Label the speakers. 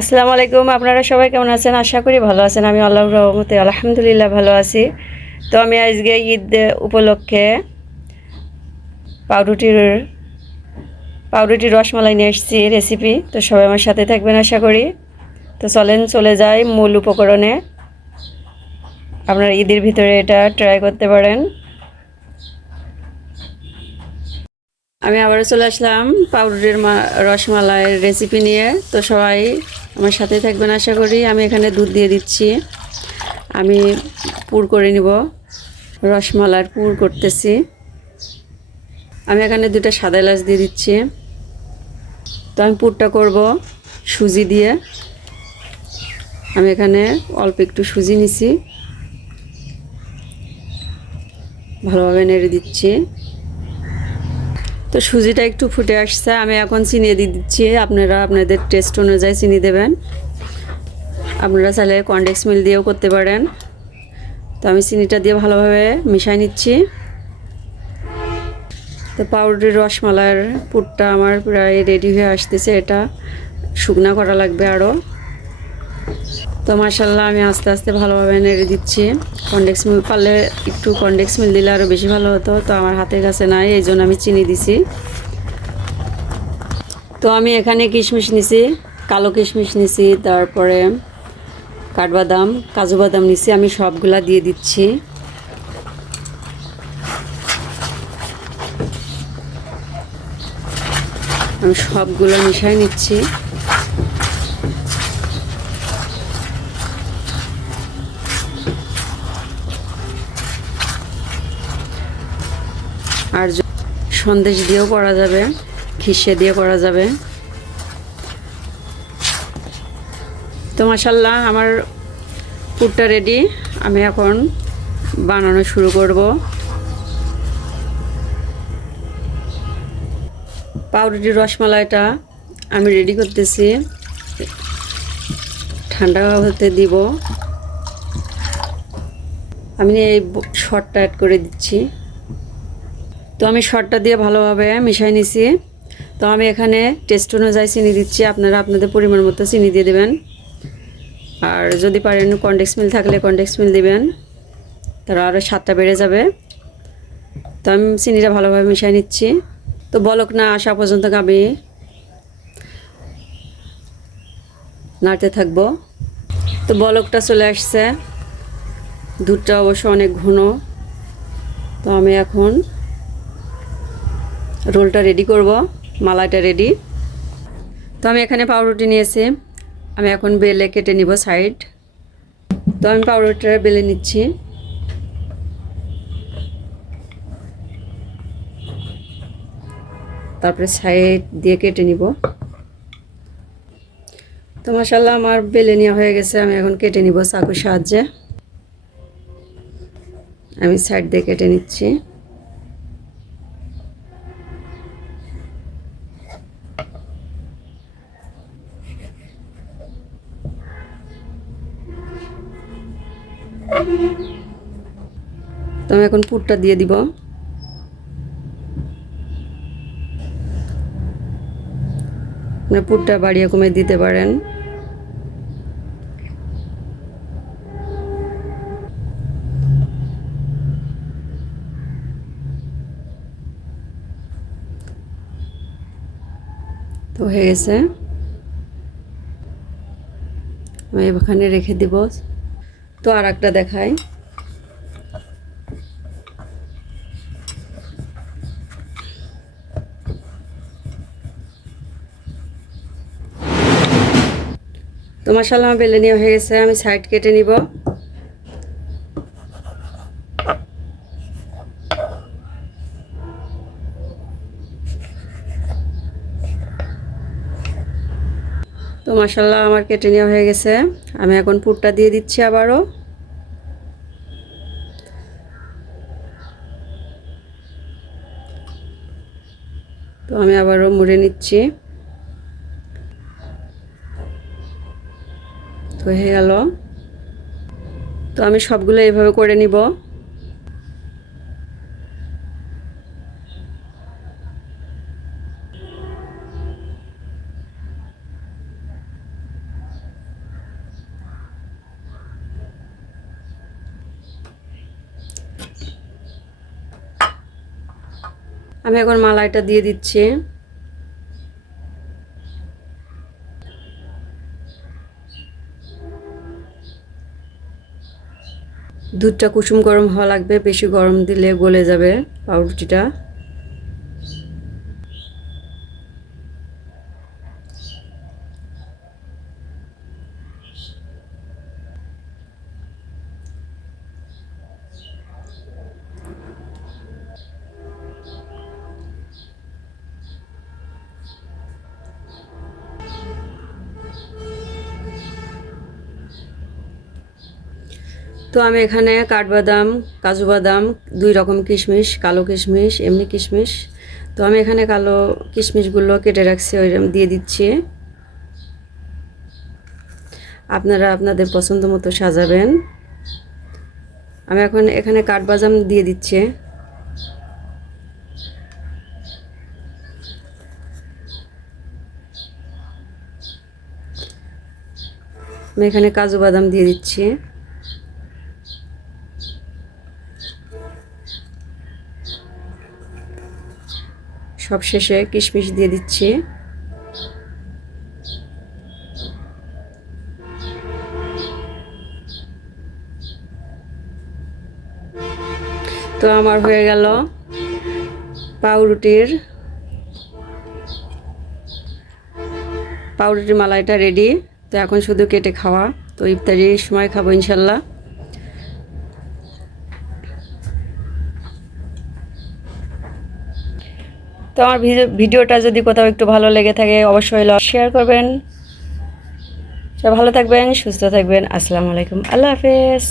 Speaker 1: আসসালামু আলাইকুম, আপনারা সবাই কেমন আছেন? আশা করি ভালো আছেন, আমি আল্লাহ রহমতে, আলহামদুলিল্লাহ ভালো আছি। তো আমি আজকে ঈদ উপলক্ষে পাউরুটির পাউরুটির রসমালাই নিয়ে এসেছি রেসিপি তো সবাই আমার সাথে থাকবেন, আশা করি। তো চলেন, চলে যাই মূল উপকরণে। আপনারা ঈদের ভিতরে এটা ট্রাই করতে পারেন। আমি আবারও চলে আসলাম পাউরুটির রসমালাইয়ের রেসিপি নিয়ে। তো সবাই আমার সাথে থাকবেন আশা করি। আমি এখানে দুধ দিয়ে দিচ্ছি। আমি পুর করে নিব। রসমালাইয়ের পুর করতেছি। আমি এখানে দুটো সাদা এলাচ দিয়ে দিচ্ছি। তো আমি পুরটা করব সুজি দিয়ে। আমি এখানে অল্প একটু সুজি নিছি। ভালোভাবে নেড়ে দিচ্ছি। তো সুজিটা একটু ফুটে আসছে, আমি এখন চিনি দিয়ে দিচ্ছি। আপনারা আপনাদের টেস্ট অনুযায়ী চিনি দেবেন। আপনারা চাইলে কন্ডেক্স মিল দিয়েও করতে পারেন। তো আমি চিনিটা দিয়ে ভালোভাবে মিশাই নিচ্ছি। তো পাউডারের রসমালার পুরটা আমার প্রায় রেডি হয়ে আসতেছে। এটা শুকনা করা লাগবে আরও তো মার্শাল্লাহ আমি আস্তে আস্তে ভালোভাবে নেড়ে দিচ্ছি। কন্ডেক্স মিল পারলে একটু কন্ডেক্স মিল দিলে আরও বেশি ভালো হতো, তো আমার হাতের কাছে নাই, এই জন্য আমি চিনি দিছি। তো আমি এখানে কিশমিশ নিছি, কালো কিশমিশ নিছি, তারপরে কাঠবাদাম, কাজু বাদাম নিছি, আমি সবগুলা দিয়ে দিচ্ছি। আমি সবগুলো মিশাই নিচ্ছি। আর সন্দেশ দিয়েও করা যাবে খিসে দিয়ে করা যাবে। তো মাসাল্লাহ আমার পুরটা রেডি আমি এখন বানানো শুরু করব। পাউরুটির রসমালাইটা আমি রেডি করতেছি। ঠান্ডা হতে দিব। আমি এই শর্টটা অ্যাড করে দিচ্ছি। তো আমি শর্টটা দিয়ে ভালোভাবে মিশাই নিছি। তো আমি এখানে টেস্ট অনুযায়ী চিনি দিচ্ছি, আপনারা আপনাদের পরিমাণ মতো চিনি দিয়ে দেবেন। আর যদি পারেন কন্ডেক্স মিল থাকলে কন্ডেক্স মিল দিবেন। তারা আরও স্বাদটা বেড়ে যাবে। তো আমি চিনিটা ভালোভাবে মিশাই নিচ্ছি। তো বলক না আসা পর্যন্ত আমি নাড়তে থাকব। তো বলকটা চলে আসছে। দুধটা অবশ্য অনেক ঘন। তো আমি এখন রোলটা রেডি করব, মালাইটা রেডি। তো আমি এখানে পাউরুটি নিয়েছি। আমি এখন বেলে কেটে নিব সাইড। তো আমি পাউরুটিটা বেলে নিচ্ছি। তারপরে সাইড দিয়ে কেটে নিব। তো মাসাল্লাহ আমার বেলে নেওয়া হয়ে গেছে। আমি এখন কেটে নিব চাকুর সাহায্যে। আমি সাইড দিয়ে কেটে নিচ্ছি। তো আমি এখন পুরটা দিয়ে দিব। মানে পুরটা বাড়িয়ে কমে দিতে পারেন। তো হয়ে গেছে। আমি এখানে রেখে দিব। তো আর একটা দেখাই। তো মশালা আমার বেলে নিয়ে হয়ে গেছে, আমি সাইড কেটে নিব। তো মশাল্লা আমার কেটে নেওয়া হয়ে গেছে। আমি এখন পুরটা দিয়ে দিচ্ছি আবারও। তো আমি আবারও মুড়ে নিচ্ছি। তো হয়ে গেল। তো আমি সবগুলো এইভাবে করে নিব। আমি এখন মালাইটা দিয়ে দিচ্ছি। দুধটা কুসুম গরম হওয়া লাগবে, বেশি গরম দিলে গলে যাবে পাউরুটিটা। তো আমি এখানে কাঠবাদাম, কাজু বাদাম, দুই রকম কিশমিশ, কালো কিশমিশ, এমনি কিশমিশ। তো আমি এখানে কালো কিশমিশগুলো কেটে রাখছি ওইরকম দিয়ে দিচ্ছি। আপনারা আপনাদের পছন্দ মতো সাজাবেন। আমি এখন এখানে কাঠবাদাম দিয়ে দিচ্ছি। আমি এখানে কাজু বাদাম দিয়ে দিচ্ছি। সব শেষে কিশমিশ দিয়ে দিচ্ছি। তো আমার হয়ে গেল পাউরুটির পাউরুটির মালাইটা রেডি তো এখন শুধু কেটে খাওয়া। তো ইফতারির সময় খাব ইনশাল্লাহ। তো আমার ভিডিওটা যদি কোথাও একটু ভালো লেগে থাকে, অবশ্যই শেয়ার করবেন। সবাই ভালো থাকবেন, সুস্থ থাকবেন। আসসালামু আলাইকুম। আল্লাহ হাফেজ।